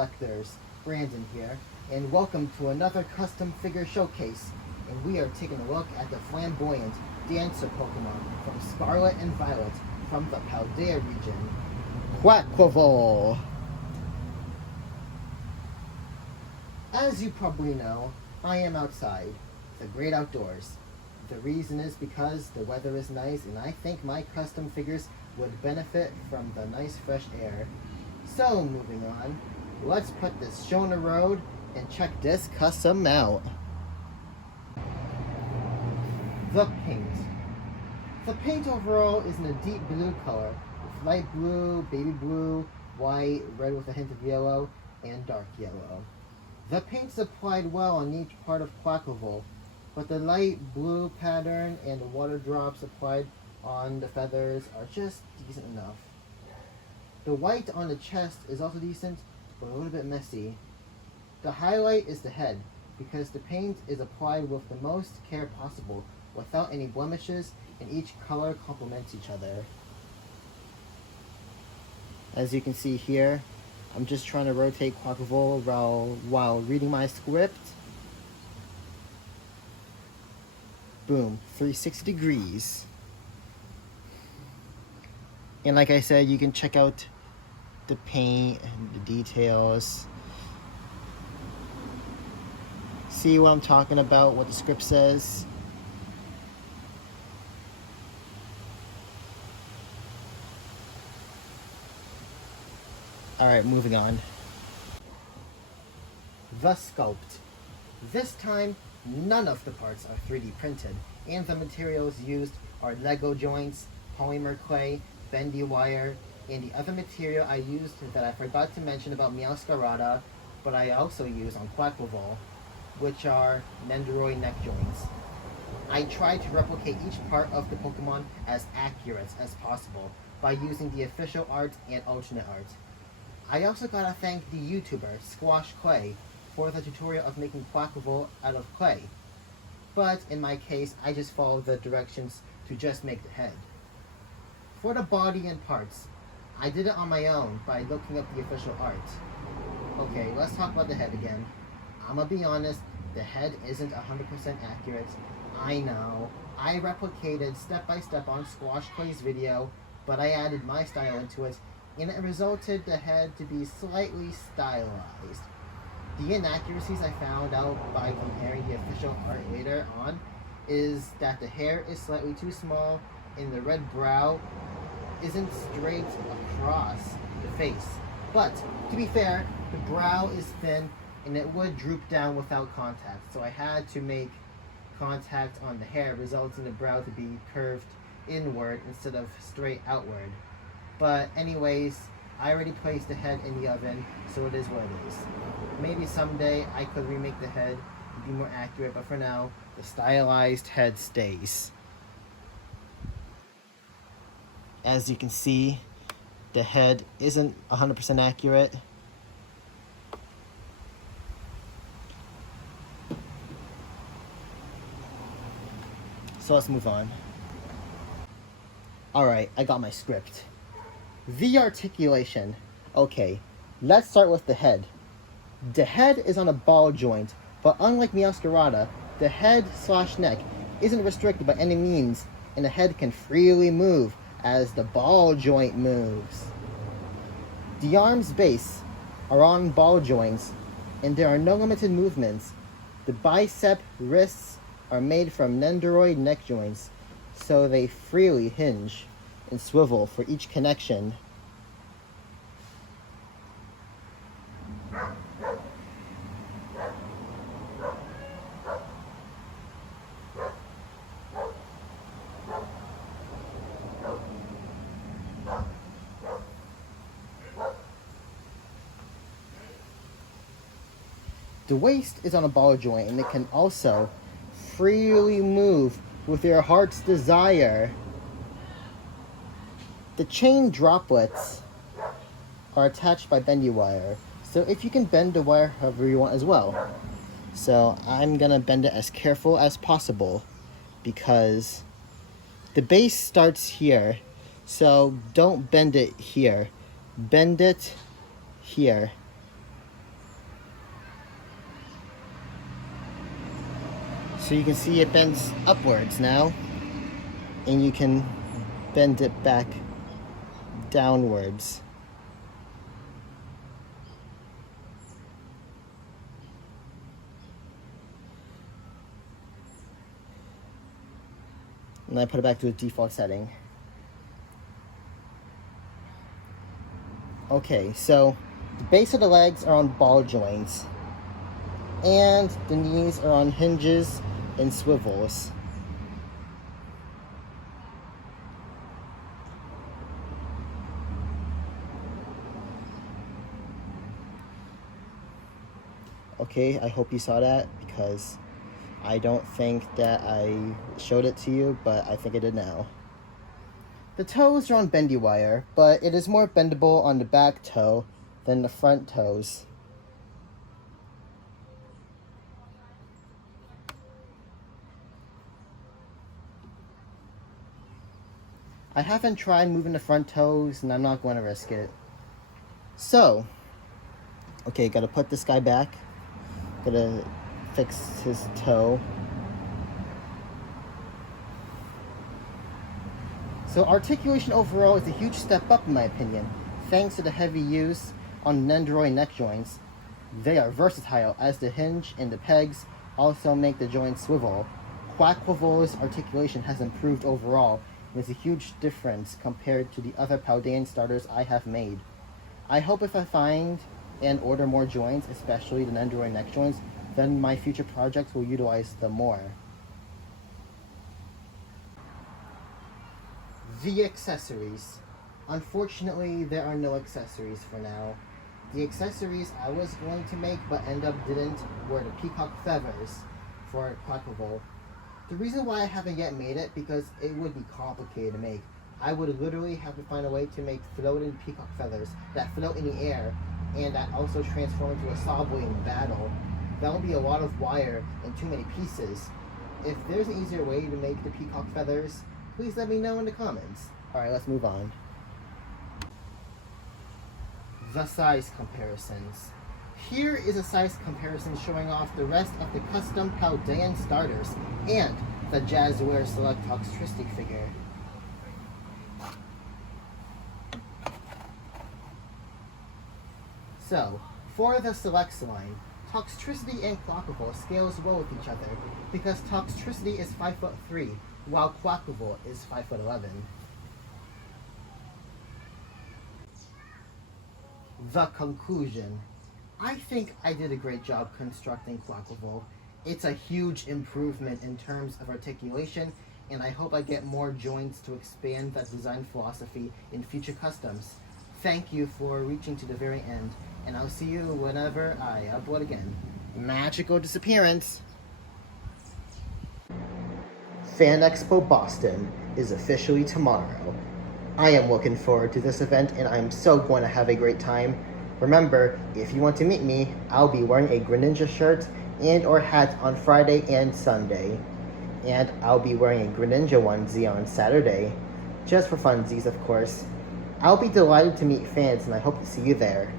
collectors, Brandon here, and welcome to another custom figure showcase. And we are taking a look at the Flamboyant Dancer Pokemon from Scarlet and Violet from the Paldea region, Quaquaval. As you probably know, I am outside, the great outdoors. The reason is because the weather is nice and I think my custom figures would benefit from the nice fresh air. So moving on, let's put this show on the road and check this custom out. The paint. The paint overall is in a deep blue color with light blue, baby blue, white, red with a hint of yellow, and dark yellow. The paint's applied well on each part of Quaquaval, but the light blue pattern and the water drops applied on the feathers are just decent enough. The white on the chest is also decent, but a little bit messy. The highlight is the head, because the paint is applied with the most care possible, without any blemishes, and each color complements each other. As you can see here, I'm just trying to rotate Quaquaval while reading my script. Boom, 360 degrees. And like I said, you can check out the paint and the details. See what I'm talking about, what the script says. Alright, moving on. The sculpt. This time, none of the parts are 3D printed, and the materials used are Lego joints, polymer clay, bendy wire, and the other material I used that I forgot to mention about Meowscarada, but I also use on Quaquaval, which are Nendoroid neck joints. I tried to replicate each part of the Pokemon as accurate as possible by using the official art and alternate art. I also gotta thank the YouTuber Squash Clay for the tutorial of making Quaquaval out of clay. But in my case, I just followed the directions to just make the head. For the body and parts, I did it on my own by looking up the official art. Okay, let's talk about the head again. I'm gonna be honest, the head isn't 100% accurate. I know. I replicated step by step on Squash Clay's video, but I added my style into it, and it resulted the head to be slightly stylized. The inaccuracies I found out by comparing the official art later on is that the hair is slightly too small and the red brow isn't straight across the face. But to be fair, the brow is thin and it would droop down without contact, so I had to make contact on the hair, resulting in the brow to be curved inward instead of straight outward. But anyways, I already placed the head in the oven, so it is what it is. Maybe someday I could remake the head and be more accurate, but for now, the stylized head stays. As you can see, the head isn't 100% accurate. So let's move on. Alright, I got my script. The articulation. Okay, let's start with the head. The head is on a ball joint, but unlike Meowscarada, the head/neck isn't restricted by any means, and the head can freely move as the ball joint moves. The arm's base are on ball joints, and there are no limited movements. The bicep wrists are made from Nendoroid neck joints, so they freely hinge and swivel for each connection. The waist is on a ball joint, and it can also freely move with your heart's desire. The chain droplets are attached by bendy wire, so if you can bend the wire however you want as well. So I'm gonna bend it as careful as possible because the base starts here, so don't bend it here. Bend it here. So you can see it bends upwards now, and you can bend it back downwards. And I put it back to its default setting. Okay, so the base of the legs are on ball joints, and the knees are on hinges and swivels. Okay, I hope you saw that, because I don't think that I showed it to you, but I think I did now. The toes are on bendy wire, but it is more bendable on the back toe than the front toes. I haven't tried moving the front toes, and I'm not going to risk it. So, okay, gotta put this guy back. Gotta fix his toe. So articulation overall is a huge step up in my opinion, thanks to the heavy use on Nendoroid neck joints. They are versatile, as the hinge and the pegs also make the joints swivel. Quaquaval's articulation has improved overall, and is a huge difference compared to the other Paldean starters I have made. I hope if I find and order more joints, especially the Nendoroid neck joints, then my future projects will utilize them more. The accessories. Unfortunately, there are no accessories for now. The accessories I was going to make but end up didn't were the peacock feathers for Quaquaval. The reason why I haven't yet made it, because it would be complicated to make. I would literally have to find a way to make floating peacock feathers that float in the air and that also transform into a saw blade in battle. That would be a lot of wire and too many pieces. If there's an easier way to make the peacock feathers, please let me know in the comments. Alright, let's move on. The size comparisons. Here is a size comparison showing off the rest of the custom Paldean starters and the Jazzware Select Toxtricity figure. So, for the Selects line, Toxtricity and Quaquaval scales well with each other because Toxtricity is 5'3", while Quaquaval is 5'11". The conclusion. I think I did a great job constructing Quaquaval. It's a huge improvement in terms of articulation, and I hope I get more joints to expand that design philosophy in future customs. Thank you for reaching to the very end, and I'll see you whenever I upload again. Magical disappearance! FanExpo Boston is officially tomorrow. I am looking forward to this event, and I'm so going to have a great time. Remember, if you want to meet me, I'll be wearing a Greninja shirt and or hat on Friday and Sunday. And I'll be wearing a Greninja onesie on Saturday. Just for funsies, of course. I'll be delighted to meet fans, and I hope to see you there.